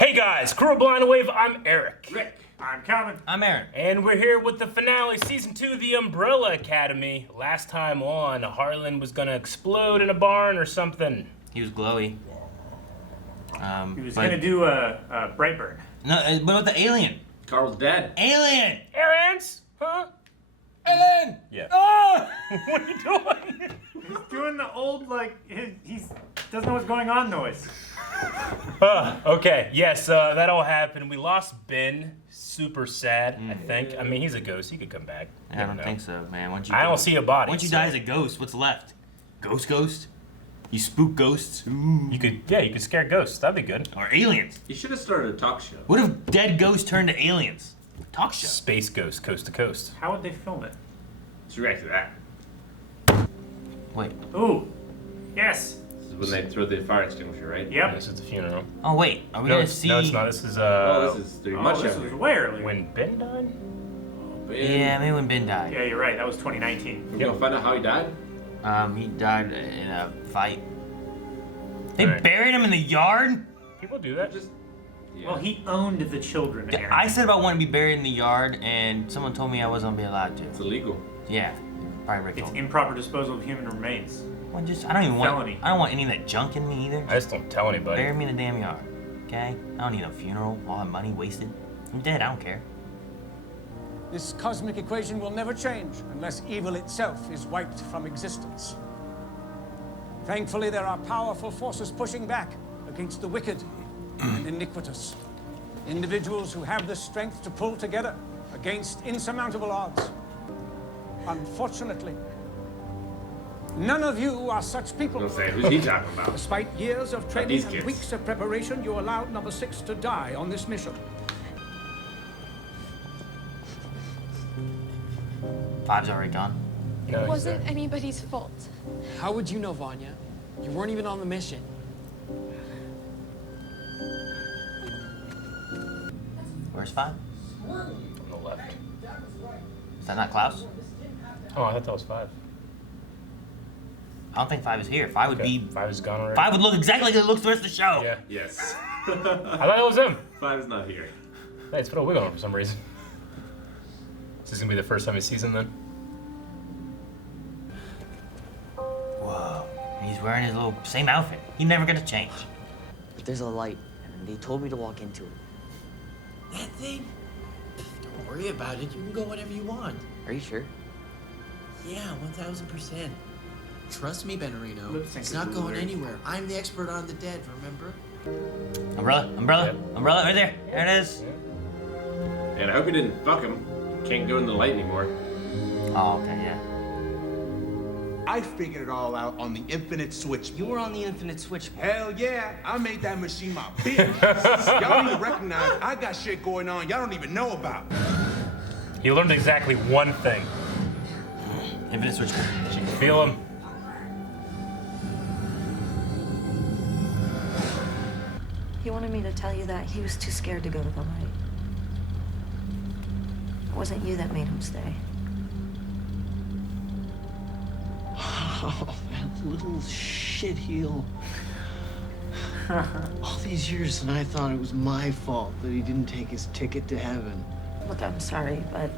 Hey guys, Crew of Blind Wave, I'm Eric. Rick. I'm Calvin. I'm Aaron. And we're here with the finale, Season 2 of The Umbrella Academy. Last time on, Harlan was gonna explode in a barn or something. He was glowy. He was gonna do a Brightburn. No, what about the alien? Carl's dead. Alien! Aliens? Huh? Alien! Yeah. Oh! What are you doing? He's doing the old, like, he doesn't know what's going on noise. Okay, yes, that all happened. We lost Ben. Super sad, I think. I mean, he's a ghost. He could come back. I don't think so, man. I don't see a body. Once you die as a ghost, what's left? Ghost? You spook ghosts? Ooh. You could scare ghosts. That'd be good. Or aliens. You should have started a talk show. What if dead ghosts turn to aliens? Talk show. Space ghost, coast to coast. How would they film it? Let's react to that. Wait. Ooh, yes. This is when they throw the fire extinguisher, right? Yep. This is the funeral. Oh, wait. Are we No, gonna it's, see... no, it's not. This is Oh, this is much this younger. was way earlier. when Ben died. Yeah, maybe when Ben died. Yeah, you're right. That was 2019. We're gonna find out how he died? He died in a fight. They Right. buried him in the yard? People do that. Just. Yeah. Well, he owned the children, Aaron. I said about wanting to be buried in the yard, and someone told me I wasn't gonna be allowed to. It's illegal. Yeah, probably Rick It's told me. improper disposal of human remains. Well, I don't even want. Felony. I don't want any of that junk in me either. I just don't tell anybody. Bury me in a damn yard, okay? I don't need a funeral. All that money wasted. I'm dead. I don't care. This cosmic equation will never change unless evil itself is wiped from existence. Thankfully, there are powerful forces pushing back against the wicked and iniquitous. Individuals who have the strength to pull together against insurmountable odds. Unfortunately, none of you are such people. Don't say, who's he talking about? Despite years of these training and kids. weeks of preparation, you allowed number 6 to die on this mission. 5's already gone. No, It wasn't anybody's fault. How would you know, Vanya? You weren't even on the mission. Where's 5? on the left. Is that not Klaus? Oh, I thought that was 5. I don't think 5 is here. 5 would Okay. be. 5 is gone already. 5 would look exactly like it looks the rest of the show. Yeah. Yes. I thought it was him. 5 is not here. Hey, it's put a wig on him for some reason. Is this gonna be the first time he sees him then? Whoa. He's wearing his little same outfit. He never got to change. But there's a light, and they told me to walk into it. That thing? Don't worry about it. You can go whatever you want. Are you sure? Yeah, 1000%. Trust me, Benarino. Lip sync It's is not going weird. anywhere. I'm the expert on the dead, remember? Umbrella, right there. There it is. And I hope he didn't fuck him. Can't go in the light anymore. Oh, okay, yeah. I figured it all out on the infinite switch. You were on the infinite switch. Hell yeah, I made that machine my bitch. Y'all need to recognize I got shit going on y'all don't even know about. He learned exactly one thing. Infinite switch. She can feel him. He wanted me to tell you that he was too scared to go to the light. It wasn't you that made him stay. Oh, that little shitheel. All these years, and I thought it was my fault that he didn't take his ticket to heaven. Look, I'm sorry, but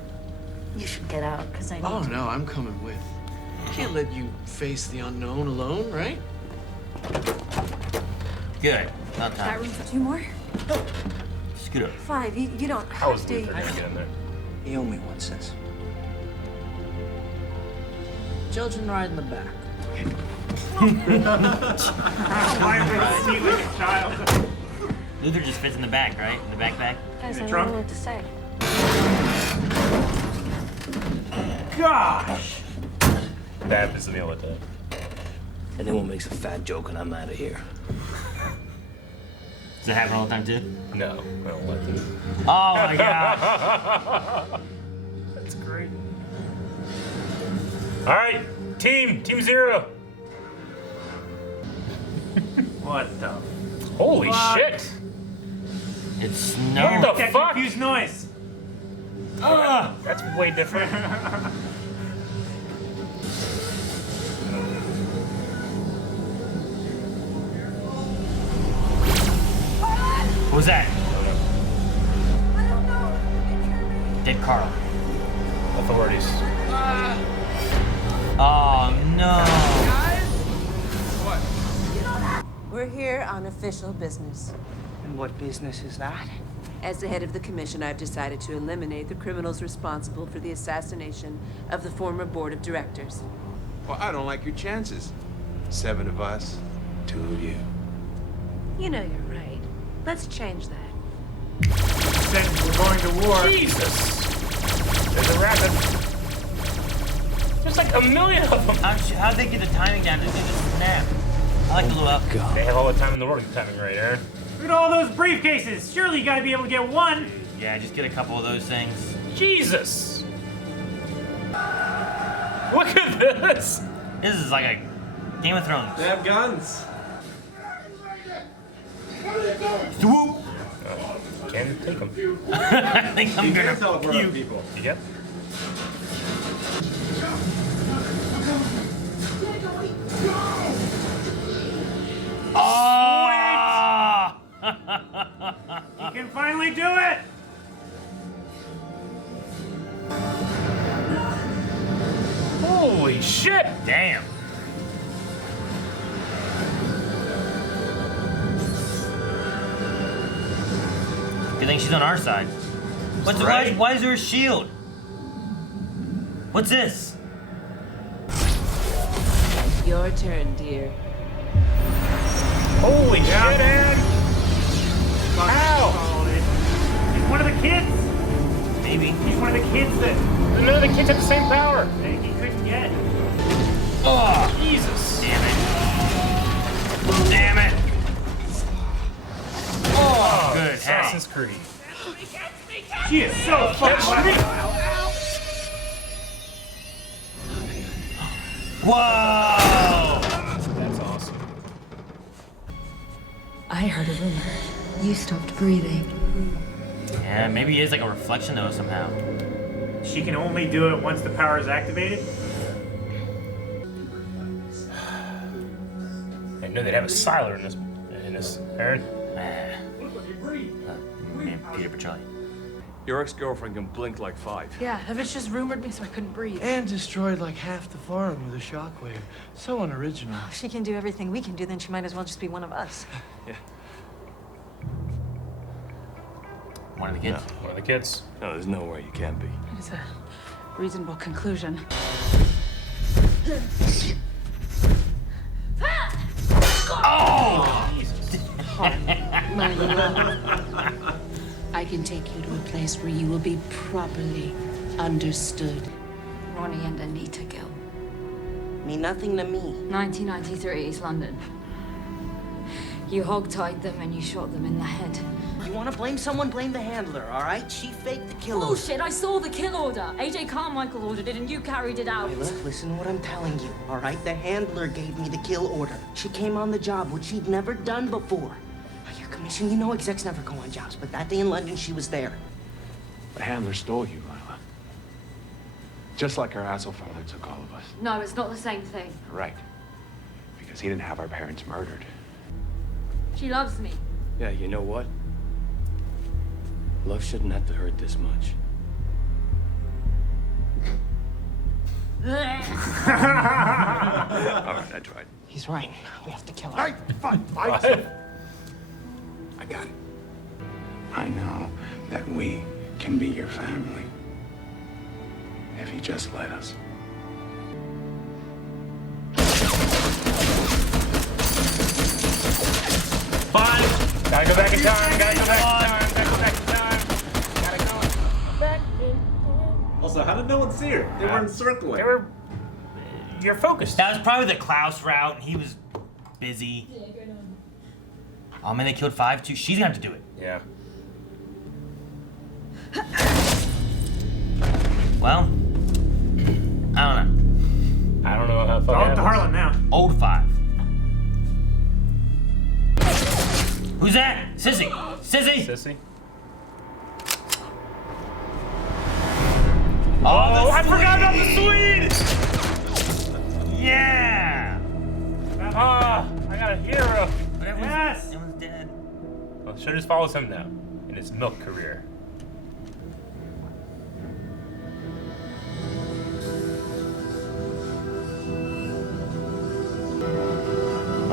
you should get out, because I need Oh, to. no, I'm coming with. Can't let you face the unknown alone, right? Good. Not Got time. room for 2 more? Scoot up. 5, you don't That have was to. weird for him to get in there. He owe me 1 cent. Children ride in the back. Why would he see like a child? Luther just fits in the back, right? In the backpack. Guys, In I the don't trunk? know what to say. Gosh! That happens to me all the time. Anyone makes a fat joke and I'm out of here. Does it happen all the time, too? No, I don't like it. Oh, my God. That's great. All right, Team 0. What the? Holy Fuck. shit! It's snowing. What the That fuck? confused noise. That's way different. Was was that? Dead Carl. Authorities. Oh no. We're here on official business. And what business is that? As the head of the commission, I've decided to eliminate the criminals responsible for the assassination of the former board of directors. Well, I don't like your chances. 7 of us, 2 of you. You know you're right. Let's change that. Then we're going to war. Jesus! There's a rabbit. There's like a million of them. How'd they get the timing down to do this snap? I like the little up. They have all the time in the world to get timing right, Aaron. Look at all those briefcases. Surely you gotta be able to get one. Yeah, just get a couple of those things. Jesus! Look at this! This is like a Game of Thrones. They have guns. Swoop! Can't take them. I think I'm You gonna can teleport puke. other people. Yep. Oh! You can finally do it. Holy shit! Damn. Good thing she's on our side. Why is there a shield? What's this? Your turn, dear. Holy shit, Aaron! Ow! He's one of the kids. Maybe. He's one of the kids that None of the kids have the same power. he couldn't get. Oh, Jesus! Damn it. Damn it. Oh, good. Assassin's Creed. She is so fucking. Whoa! That's awesome. I heard a rumor. You stopped breathing. Yeah, maybe it is like a reflection though somehow. She can only do it once the power is activated. I know they'd have a siler in this, Aaron. Peter Petrelli. Your ex-girlfriend can blink like 5. Yeah, Evans just rumored me so I couldn't breathe. And destroyed like half the farm with a shockwave. So unoriginal. If she can do everything we can do, then she might as well just be one of us. Yeah. One of the kids. One of the kids. No, there's no way you can be. It is a reasonable conclusion. Oh! My love, I can take you to a place where you will be properly understood. Ronnie and Anita Gill. Mean nothing to me. 1993, East London. You hogtied them and you shot them in the head. You want to blame someone, blame the handler, all right? She faked the kill order. Bullshit, I saw the kill order. AJ Carmichael ordered it and you carried it out. Lila, listen to what I'm telling you, all right? The handler gave me the kill order. She came on the job, which she'd never done before. Your commission, you know execs never go on jobs, but that day in London, she was there. The handler stole you, Lila. Just like our asshole father took all of us. No, it's not the same thing. Right. Because he didn't have our parents murdered. She loves me. Yeah, you know what? Love shouldn't have to hurt this much. All right, I tried. He's right. We have to kill her. Hey, fine. I got it. I know that we can be your family. If you just let us. Fine. Gotta go back in time. Gotta go back in time. Gotta go back in time. Gotta go back in time. Also, how did no one see her? They were encircling. They were. You're focused. That was probably the Klaus route, and he was busy. Oh man, they killed 5 too. She's gonna have to do it. Yeah. Well, I don't know. I don't know how It's fucking all up to happens. Harlan now. Old 5. Who's that? Sissy. Sissy. Sissy. Oh, I forgot about the Swede. Yeah. I got a hero. Yes. Everyone's dead. Oh, Well, show just follows him now in his milk career.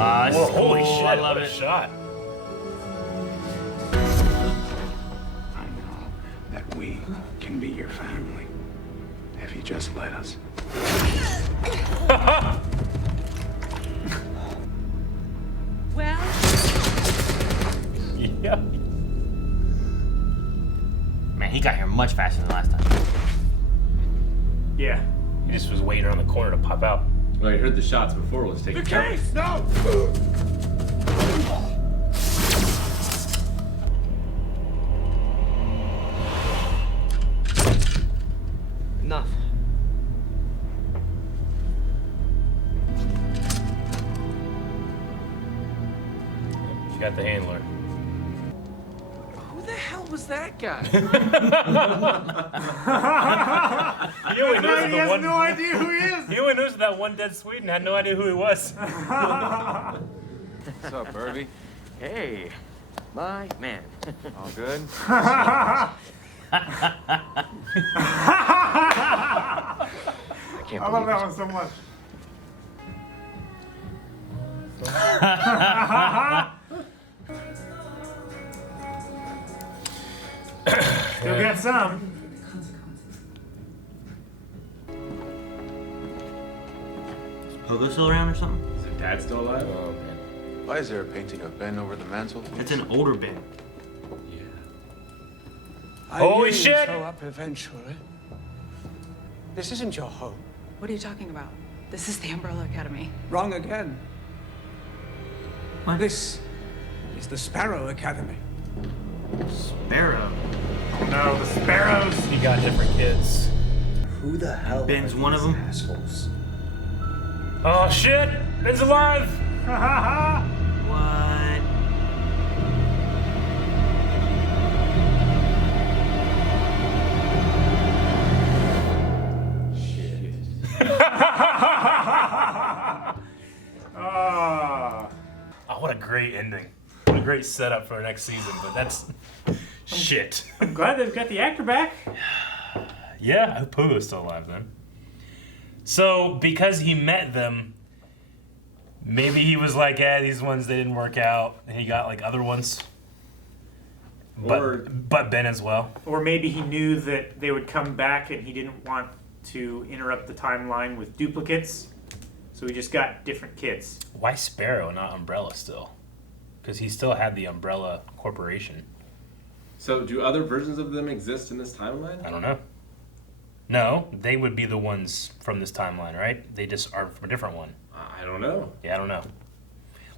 Ah, Whoa, holy cool. shit! I love what a it. shot. I know that we can be your family if you just let us. Well, Yeah. Man, he got here much faster than last time. Yeah. He just was waiting around the corner to pop out. Well, you heard the shots before was taken care of. No! Enough. She got the handler. Who the hell was that guy? He only knows He the has one. no idea who he is. He only knows that one dead Swede and had no idea who he was. What's up, Burby? Hey, my man. All good? I can't I love believe that it. one so much. Still got some. Pogo still around or something? Is her dad still alive? Oh man. Why is there a painting of Ben over the mantle? It's an older Ben. I Holy knew you'd shit! show up eventually. This isn't your home. What are you talking about? This is the Umbrella Academy. Wrong again. What? This is the Sparrow Academy. Sparrow. Oh no, the sparrows. He got different kids. Who the hell Ben's are one of these them. assholes? Oh shit! Ben's alive! What? Ah. Oh, what a great ending. What a great setup for our next season, but that's shit. I'm glad they've got the actor back. Yeah, I hope Pogo's still alive then. So, because he met them, maybe he was like, yeah, these ones, they didn't work out. And he got like other ones. But Ben as well. Or maybe he knew that they would come back and he didn't want to interrupt the timeline with duplicates. So he just got different kids. Why Sparrow, not Umbrella still? Because he still had the Umbrella Corporation. So, do other versions of them exist in this timeline? I don't know. No, they would be the ones from this timeline, right? They just are from a different one. I don't know. Yeah, I don't know.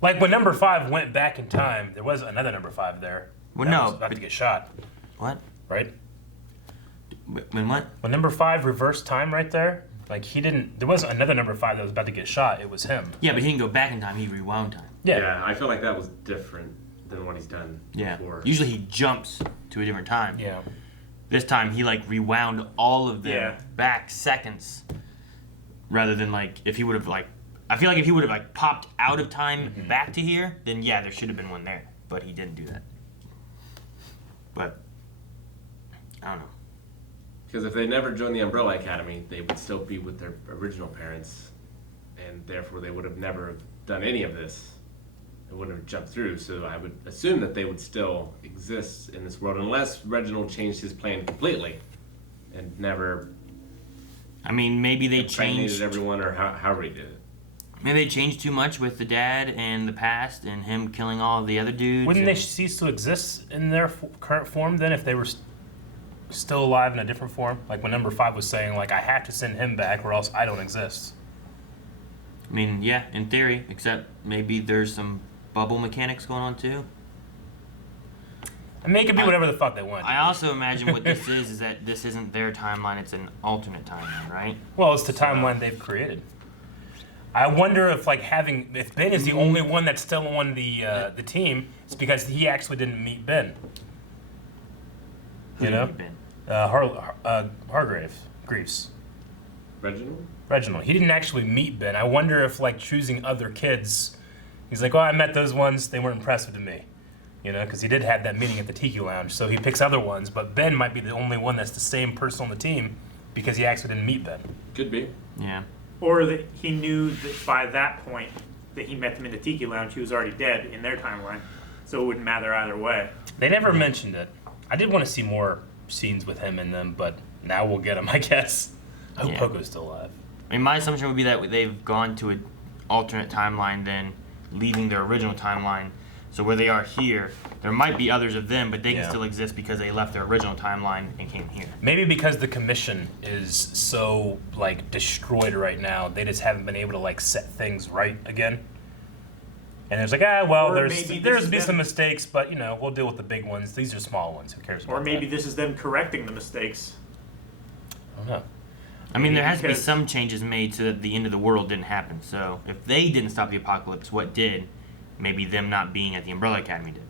Like when number 5 went back in time, there was another number 5 there. Well, that no, was about to get shot. What? Right? When what? When number 5 reversed time right there, like he didn't. There wasn't another number 5 that was about to get shot. It was him. Yeah, but he didn't go back in time. He rewound time. Yeah. I feel like that was different than what he's done before. Usually he jumps to a different time. Yeah. This time he like rewound all of them back seconds, rather than like if he would have like. I feel like if he would have like popped out of time back to here, then yeah, there should have been one there. But he didn't do that. But I don't know. Because if they never joined the Umbrella Academy, they would still be with their original parents, and therefore they would have never done any of this. They wouldn't have jumped through, so I would assume that they would still exist in this world, unless Reginald changed his plan completely and never. I mean, maybe they impregnated changed everyone, or however he did it. Maybe they changed too much with the dad and the past and him killing all of the other dudes. Wouldn't they cease to exist in their current form then if they were still alive in a different form? Like when number 5 was saying, like, I have to send him back or else I don't exist. I mean, yeah, in theory, except maybe there's some bubble mechanics going on too. I mean, it could be whatever the fuck they want. I also imagine what this is that this isn't their timeline, it's an alternate timeline, right? Well, it's the timeline they've created. I wonder if if Ben is the only one that's still on the team, it's because he actually didn't meet Ben. Who You know? didn't meet Ben? Greaves. Reginald? He didn't actually meet Ben. I wonder if choosing other kids, he's like, oh, I met those ones, they weren't impressive to me. you know, because he did have that meeting at the Tiki Lounge. So he picks other ones, but Ben might be the only one that's the same person on the team because he actually didn't meet Ben. Could be. Yeah. Or that he knew that by that point that he met them in the Tiki Lounge, he was already dead in their timeline, so it wouldn't matter either way. They never mentioned it. I did want to see more scenes with him in them, but now we'll get them, I guess. I hope Pogo's still alive. I mean, my assumption would be that they've gone to an alternate timeline than leaving their original timeline. So where they are here, there might be others of them, but they can still exist because they left their original timeline and came here. Maybe because the commission is so like destroyed right now, they just haven't been able to like set things right again. And there's like, there's be some mistakes, but you know, we'll deal with the big ones. These are small ones. Who cares? Or maybe this is them correcting the mistakes. I don't know. I mean, there has to be some changes made so that the end of the world didn't happen. So if they didn't stop the apocalypse, what did? Maybe them not being at the Umbrella Academy did.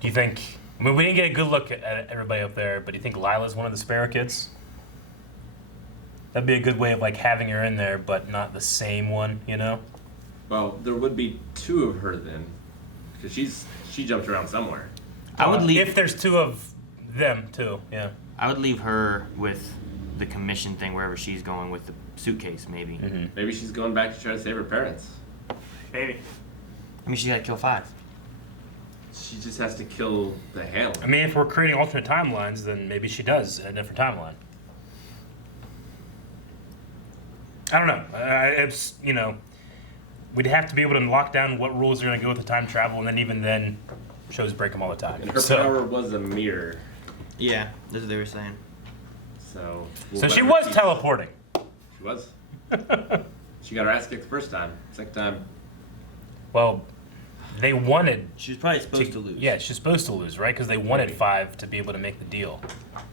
Do you think? I mean, we didn't get a good look at everybody up there, but do you think Lila's one of the Sparrow kids? That'd be a good way of like having her in there, but not the same one, you know? Well, there would be two of her then, because she jumped around somewhere. I would leave if there's two of them too. Yeah. I would leave her with the commission thing wherever she's going with the suitcase, maybe. Mm-hmm. Maybe she's going back to try to save her parents. Maybe. I mean, she got to kill 5. She just has to kill the handler. I mean, if we're creating alternate timelines, then maybe she does a different timeline. I don't know. It's, you know, we'd have to be able to lock down what rules are going to go with the time travel, and then even then, shows break them all the time. And her power was a mirror. Yeah, that's what they were saying. So she was teleporting. She was. She got her ass kicked the first time. Second time. Well, they wanted. She was probably supposed to lose. Yeah, she's supposed to lose, right? Because they wanted 5 to be able to make the deal.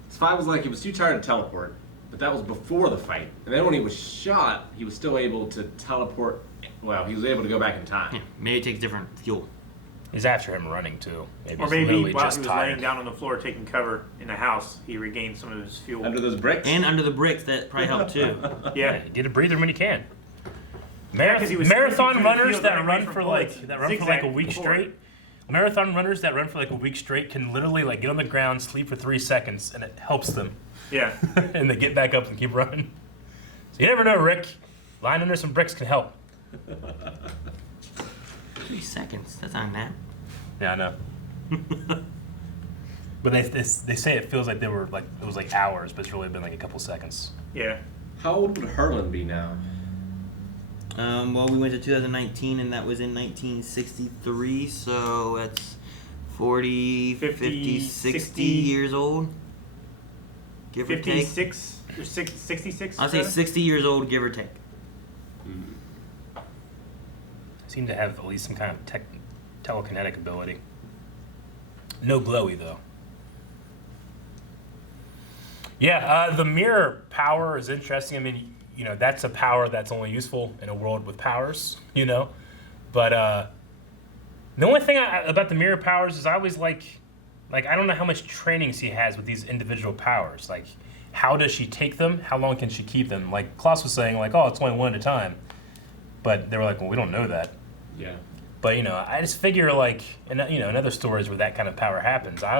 5 was like, he was too tired to teleport, but that was before the fight. And then when he was shot, he was still able to teleport. Well, he was able to go back in time. Yeah, maybe it takes different fuel. He's after him running too. Or maybe while he was laying down on the floor taking cover in the house, he regained some of his fuel. Under those bricks? And under the bricks, that probably helped too. Yeah. Get a breather when you can. Marathon runners that run for like a week straight. Marathon runners that run for like a week straight can literally like get on the ground, sleep for 3 seconds, and it helps them. Yeah. And they get back up and keep running. So you never know, Rick. Lying under some bricks can help. 3 seconds. That's not that. Yeah, I know. But they say it feels like it was like hours, but it's really been like a couple seconds. Yeah. How old would Harlan be now? Well, we went to 2019, and that was in 1963, so that's 40, 50, 60 years old, give or take. 56 or 66? I'll say 60 years old, give or take. Seem to have at least some kind of telekinetic ability. No glowy, though. Yeah, the mirror power is interesting. I mean, you know, that's a power that's only useful in a world with powers, you know? But the only thing about the mirror powers is I always like, I don't know how much training she has with these individual powers. Like, how does she take them? How long can she keep them? Like, Klaus was saying, like, oh, it's only one at a time. But they were like, well, we don't know that. Yeah. But, you know, I just figure, like, in other stories where that kind of power happens, I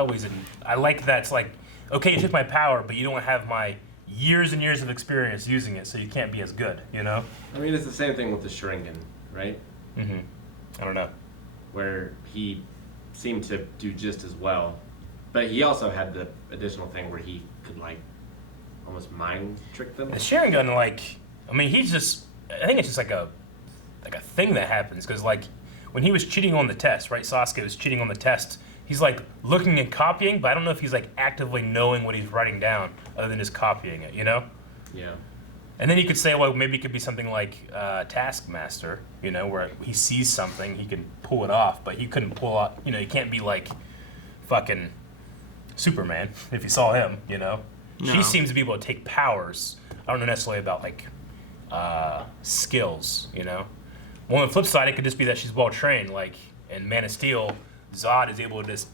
like that it's like, okay, you took my power, but you don't have my years and years of experience using it, so you can't be as good, you know? I mean, it's the same thing with the Sharingan, right? Mm-hmm. I don't know. Where he seemed to do just as well. But he also had the additional thing where he could, like, almost mind trick them. The Sharingan, like, I mean, I think it's just like a thing that happens, because, like, when he was cheating on the test, right? Sasuke was cheating on the test. He's like looking and copying, but I don't know if he's like actively knowing what he's writing down other than just copying it, you know? Yeah. And then you could say, well, maybe it could be something like Taskmaster, you know, where he sees something, he can pull it off, but he couldn't pull out, you know, he can't be like fucking Superman if you saw him, you know? No. She seems to be able to take powers. I don't know necessarily about like skills, you know? Well, on the flip side, it could just be that she's well trained, like in Man of Steel, Zod is able to just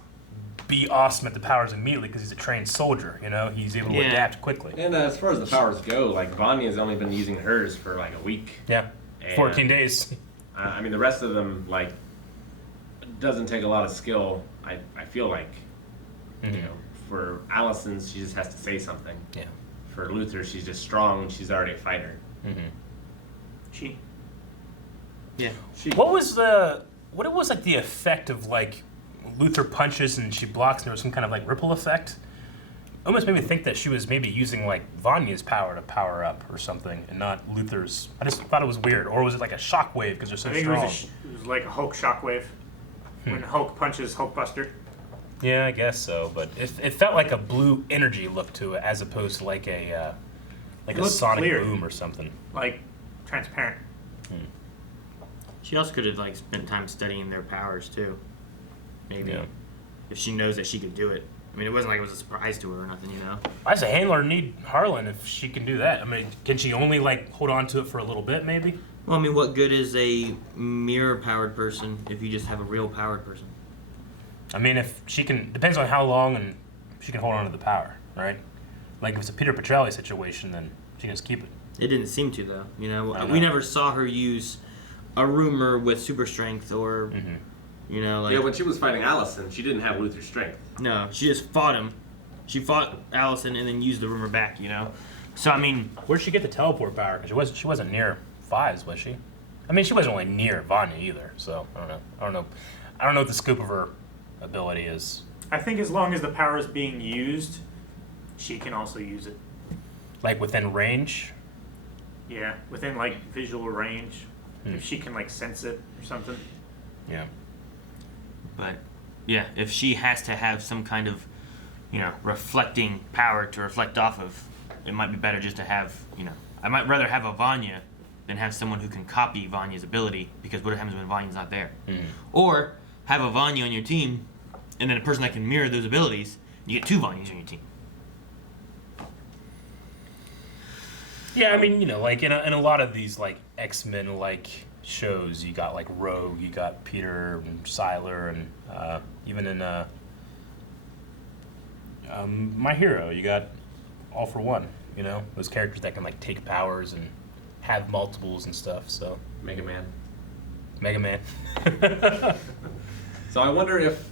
be awesome at the powers immediately because he's a trained soldier, you know? He's able to adapt quickly. And as far as the powers go, like, Vanya's only been using hers for, like, a week. Yeah, 14 days. I mean, the rest of them, like, doesn't take a lot of skill. I feel like, you know, for Allison, she just has to say something. Yeah. For Luther, she's just strong. She's already a fighter. She. Yeah. What was like the effect of like Luther punches and she blocks and there was some kind of like ripple effect? Almost made me think that she was maybe using like Vanya's power to power up or something and not Luther's. I just thought it was weird. Or was it like a shockwave because they're so I think strong? it was like a Hulk shockwave. When Hulk punches Hulkbuster. Yeah, I guess so. But it felt like a blue energy look to it as opposed to like a sonic clear. boom or something. Like transparent. She also could have like spent time studying their powers too. Maybe. Yeah. If she knows that she could do it. I mean, it wasn't like it was a surprise to her or nothing, you know? I say handler need Harlan if she can do that. I mean, can she only like hold on to it for a little bit maybe? Well, I mean, what good is a mirror-powered person if you just have a real powered person? I mean, if she can, depends on how long and she can hold on to the power, right? Like if it's a Peter Petrelli situation, then she can just keep it. It didn't seem to, though. You know, I know. we never saw her use a rumor with super strength or, you know, like... Yeah, when she was fighting Allison, she didn't have Luther's strength. No, she just fought him. She fought Allison and then used the rumor back, you know? So, I mean... Where'd she get the teleport power? Because she wasn't near Fives, was she? I mean, she wasn't really near Vanya either, so I don't know what the scoop of her ability is. I think as long as the power is being used, she can also use it. Like within range? Yeah, within like visual range. If she can like sense it or something. Yeah. But, yeah, if she has to have some kind of, you know, reflecting power to reflect off of, it might be better just to have, you know, I might rather have a Vanya than have someone who can copy Vanya's ability, because what happens when Vanya's not there? Or have a Vanya on your team, and then a person that can mirror those abilities, and you get two Vanyas on your team. Yeah, I mean, you know, like in a lot of these like X-Men like shows, you got like Rogue, you got Peter and Siler, and even in My Hero, you got All for One. You know, those characters that can like take powers and have multiples and stuff. So Mega Man. So I wonder if,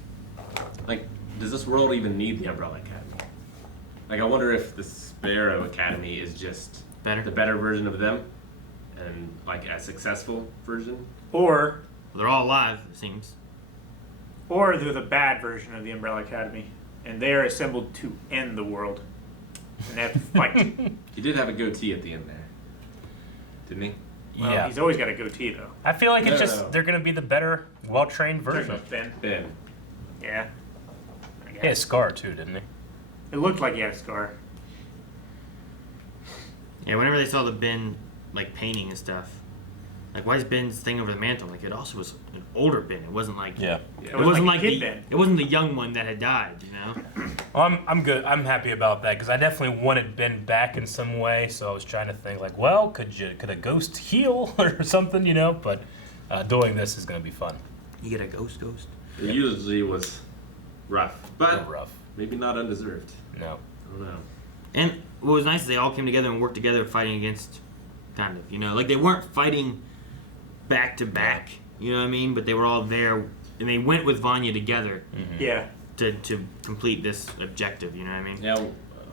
like, does this world even need the Umbrella Academy? Like, I wonder if the Sparrow Academy is just the better version of them, and like a successful version. Or they're all alive, it seems. Or they're the bad version of the Umbrella Academy, and they are assembled to end the world, and they have to fight. He did have a goatee at the end there, didn't he? Well, yeah. He's always got a goatee though. I feel like they're gonna be the better, well-trained version. Ben. Yeah. He had a scar too, didn't he? It looked like he had a scar. Yeah, whenever they saw the Ben, like, painting and stuff, like, why is Ben's thing over the mantle? Like, it also was an older Ben. It wasn't like... Yeah. It wasn't like it wasn't the young one that had died, you know? Well, I'm good. I'm happy about that because I definitely wanted Ben back in some way. So I was trying to think like, well, could a ghost heal or something, you know? But doing this is going to be fun. You get a ghost? It usually was rough, but rough. Maybe not undeserved. No. I don't know. And what was nice is they all came together and worked together fighting against, kind of, you know? Like, they weren't fighting back to back, you know what I mean? But they were all there, and they went with Vanya together. Yeah. To complete this objective, you know what I mean? Yeah,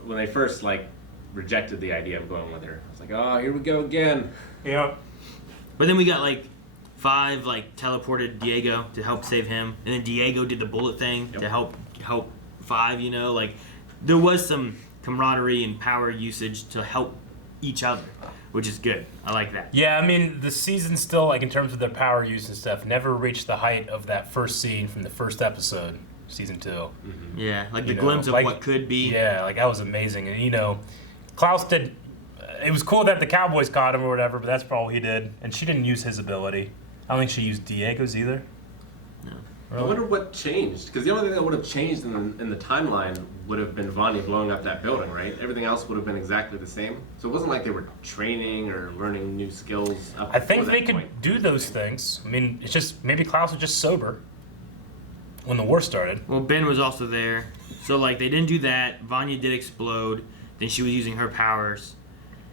when they first, like, rejected the idea of going with her, I was like, oh, here we go again. Yeah. But then we got, like, Five, like, teleported Diego to help save him, and then Diego did the bullet thing to help Five, you know? Like, there was some camaraderie and power usage to help each other, which is good. I like that. Yeah, I mean, the season still, like, in terms of their power use and stuff, never reached the height of that first scene from the first episode, season 2. Yeah, like the glimpse of what could be. Yeah, like, that was amazing. And, you know, Klaus did... It was cool that the Cowboys caught him or whatever, but that's probably all he did. And she didn't use his ability. I don't think she used Diego's either. No. I wonder what changed, because the only thing that would have changed in the timeline would have been Vanya blowing up that building, right? Everything else would have been exactly the same. So it wasn't like they were training or learning new skills up I think before they that could point. do those things. I mean, it's just, maybe Klaus was just sober when the war started. Well, Ben was also there. So, like, they didn't do that. Vanya did explode. Then she was using her powers.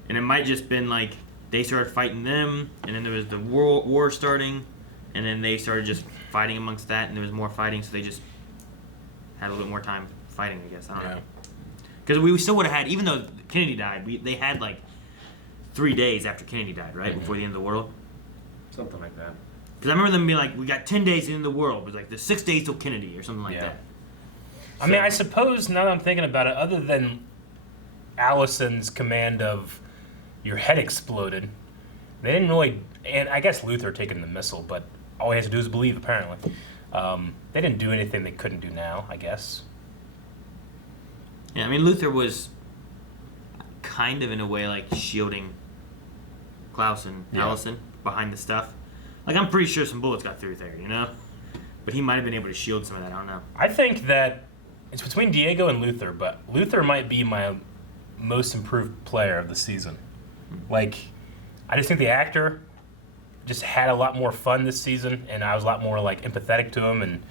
And it might just been, like, they started fighting them, and then there was the war starting, and then they started just fighting amongst that, and there was more fighting, so they just had a little bit more time fighting, I guess. I don't know. Because we still would have had, even though Kennedy died, they had like 3 days after Kennedy died, right? Before the end of the world? Something like that. Because I remember them being like, we got 10 days to the end of the world. It was like, there's 6 days till Kennedy or something like that. I mean, I suppose, now that I'm thinking about it, other than Allison's command of your head exploded, they didn't really, and I guess Luther taking the missile, but all he has to do is believe, apparently. They didn't do anything they couldn't do now, I guess. Yeah, I mean, Luther was kind of, in a way, like, shielding Klaus and Allison behind the stuff. Like, I'm pretty sure some bullets got through there, you know? But he might have been able to shield some of that, I don't know. I think that it's between Diego and Luther, but Luther might be my most improved player of the season. Like, I just think the actor just had a lot more fun this season, and I was a lot more, like, empathetic to him, and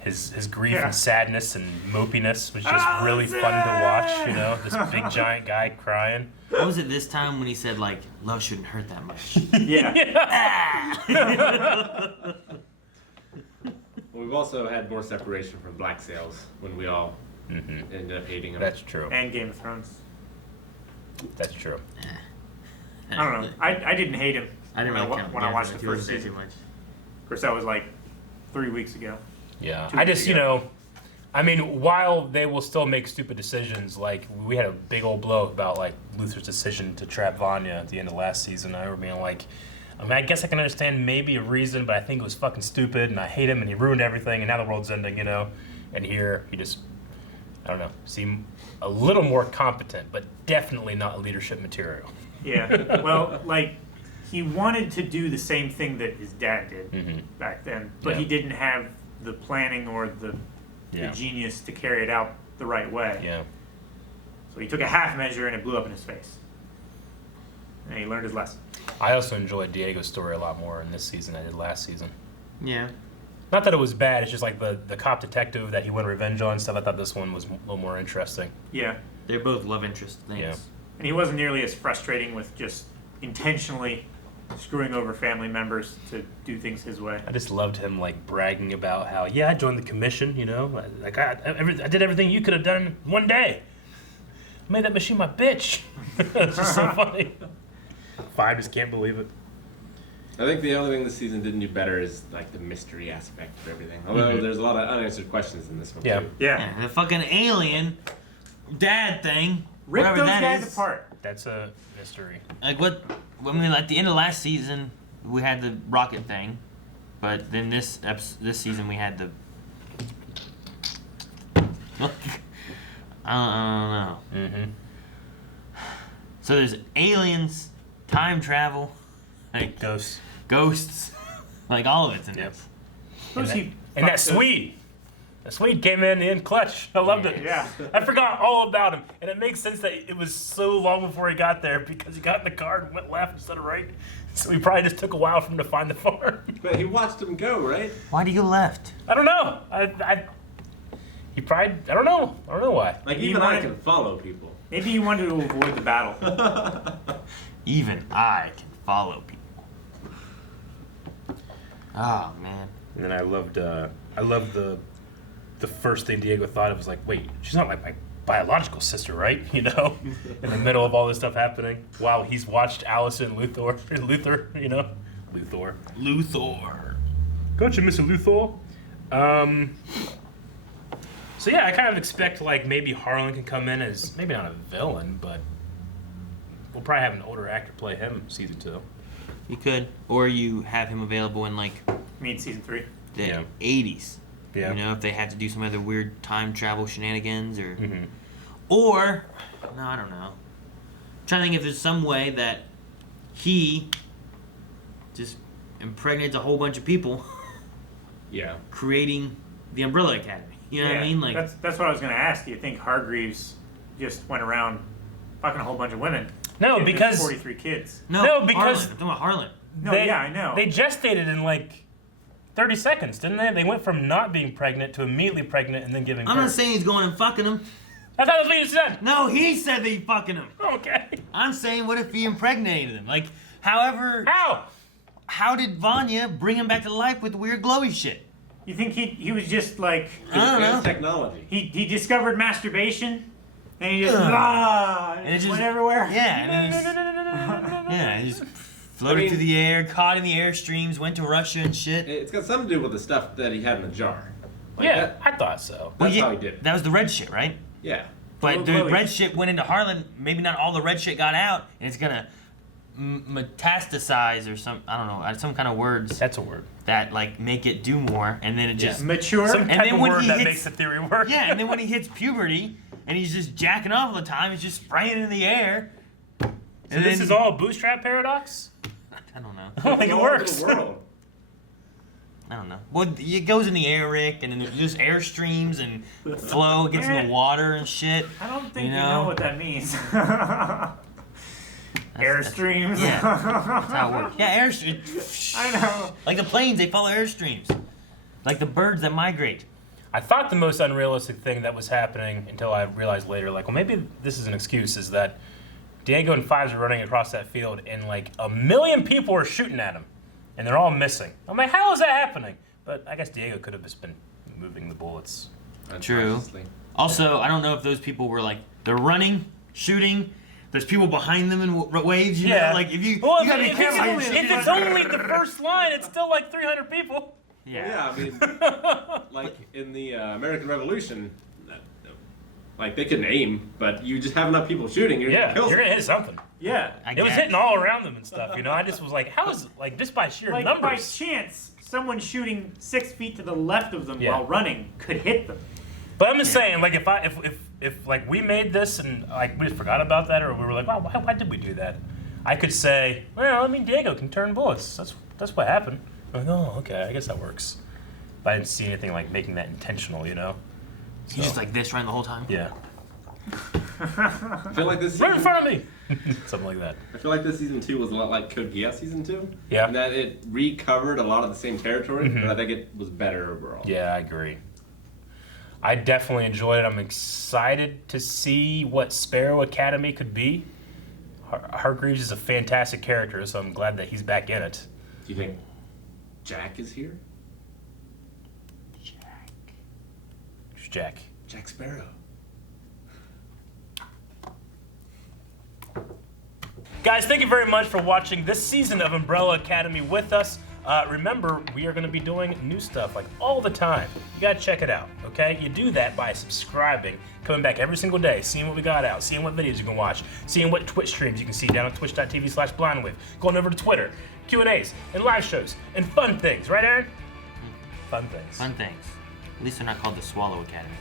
his grief and sadness and mopiness was just really fun to watch, you know? This big, giant guy crying. What was it this time when he said, like, love shouldn't hurt that much? We've also had more separation from Black Sails when we all ended up hating him. That's true. And Game of Thrones. That's true. I don't know. I didn't hate him I didn't really when I watched the first too season. much. Of course, that was like 3 weeks ago. Yeah. 2 I weeks just, ago. you know, I mean, while they will still make stupid decisions, like, we had a big old blow about, like, Luther's decision to trap Vanya at the end of last season. I remember being like, I mean, I guess I can understand maybe a reason, but I think it was fucking stupid, and I hate him, and he ruined everything, and now the world's ending, you know? And here, he just, I don't know, seemed a little more competent, but definitely not leadership material. Yeah, well, like, he wanted to do the same thing that his dad did back then, but he didn't have the planning or the genius to carry it out the right way. Yeah. So he took a half measure and it blew up in his face. And he learned his lesson. I also enjoyed Diego's story a lot more in this season than I did last season. Yeah. Not that it was bad, it's just like the cop detective that he went revenge on and stuff. I thought this one was a little more interesting. Yeah. They're both love interest things. Yeah. And he wasn't nearly as frustrating with just intentionally screwing over family members to do things his way. I just loved him, like, bragging about how, I joined the commission, you know? Like, I did everything you could have done in one day. I made that machine my bitch. It's just so funny. I just can't believe it. I think the only thing this season didn't do better is, like, the mystery aspect of everything. Although there's a lot of unanswered questions in this one, too. Yeah. The fucking alien dad thing. Rip whatever those that guys is. apart. That's a mystery. Like, what? I mean, at the end of last season, we had the rocket thing. But then this season, we had the... I don't know. So there's aliens, time travel, like ghosts, like all of it's in this. And that Swede. The Swede came in clutch. I loved it. Yeah. I forgot all about him. And it makes sense that it was so long before he got there because he got in the car and went left instead of right. So he probably just took a while for him to find the farm. But he watched him go, right? Why do you go left? I don't know. He probably, I don't know why. Like, even I can follow people. Maybe he wanted to avoid the battle. Even I can follow people. Oh, man. And then I loved the first thing Diego thought of was like, wait, she's not like my biological sister, right? You know, in the middle of all this stuff happening, while he's watched Allison Luther, you know, Luthor. Gotcha, Mr. Luthor. So yeah, I kind of expect like maybe Harlan can come in as maybe not a villain, but we'll probably have an older actor play him season 2. You could, or you have him available in like season 3. The 80s. Yeah. You know, if they have to do some other weird time travel shenanigans or... Or, no, I don't know. I'm trying to think if there's some way that he just impregnates a whole bunch of people. Yeah. Creating the Umbrella Academy. You know what I mean? Like that's what I was going to ask. Do you think Hargreaves just went around fucking a whole bunch of women? No, and because 43 kids. No, because Harlan. I'm talking about Harlan. No, yeah, I know. They gestated in like 30 seconds, didn't they? They went from not being pregnant to immediately pregnant and then giving birth. I'm not saying he's going and fucking him. I thought that's what you said. No, he said that he fucking him. Okay. I'm saying, what if he impregnated him? Like, however... How? How did Vanya bring him back to life with the weird glowy shit? You think he was just like Advanced technology. he discovered masturbation and he just and it just went everywhere. Yeah, he just floated through the air, caught in the airstreams, went to Russia and shit. It's got something to do with the stuff that he had in the jar. Like yeah, that, I thought so. That's how he did it. That was the red shit, right? Yeah. But the red shit went into Harlan. Maybe not all the red shit got out, and it's gonna metastasize or some, I don't know, some kind of words. That's a word. That like make it do more, and then it just mature. Some type of word that makes the theory work. Yeah, and then when he hits puberty, and he's just jacking off all the time, he's just spraying it in the air. So this is all a bootstrap paradox? I don't know. I don't think it works. I don't know. Well, it goes in the air, Rick, and then there's just airstreams and flow, it gets in the water and shit. I don't think you know what that means. Airstreams. Yeah, that's how it works. Yeah, airstreams. I know. Like the planes, they follow airstreams. Like the birds that migrate. I thought the most unrealistic thing that was happening until I realized later, like, well, maybe this is an excuse, is that Diego and Fives are running across that field and like 1 million people are shooting at him and they're all missing. I'm like, how is that happening? But I guess Diego could have just been moving the bullets. True. Also, I don't know if those people were like, they're running, shooting, there's people behind them in waves, you know? Like, if you, well, you gotta be careful. If it's only the first line, it's still like 300 people. Yeah, I mean, like in the American Revolution, like they couldn't aim, but you just have enough people shooting, you're gonna kill you're gonna hit something. Yeah, it was hitting all around them and stuff. You know, I just was like, how is like just by sheer numbers? By chance, someone shooting 6 feet to the left of them while running could hit them. But I'm just saying, like, if like we made this and like we just forgot about that, or we were like, wow, why did we do that? I could say, well, I mean, Diego can turn bullets. That's what happened. I'm like, oh, okay, I guess that works. But I didn't see anything like making that intentional, you know. He's just like this running the whole time. Yeah. I feel like this right in front of me. Something like that. I feel like this season 2 was a lot like Code Geass season 2. Yeah. And that it recovered a lot of the same territory, but I think it was better overall. Yeah, I agree. I definitely enjoyed it. I'm excited to see what Sparrow Academy could be. Hargreaves is a fantastic character, so I'm glad that he's back in it. Do you think Jack is here? Who's Jack? Jack Sparrow. Guys, thank you very much for watching this season of Umbrella Academy with us. Remember, we are going to be doing new stuff like all the time. You got to check it out, okay? You do that by subscribing, coming back every single day, seeing what we got out, seeing what videos you can watch, seeing what Twitch streams you can see down at twitch.tv/blindwave, going over to Twitter, Q&As, and live shows, and fun things, right, Aaron? Fun things. Fun things. At least they're not called the Swallow Academy.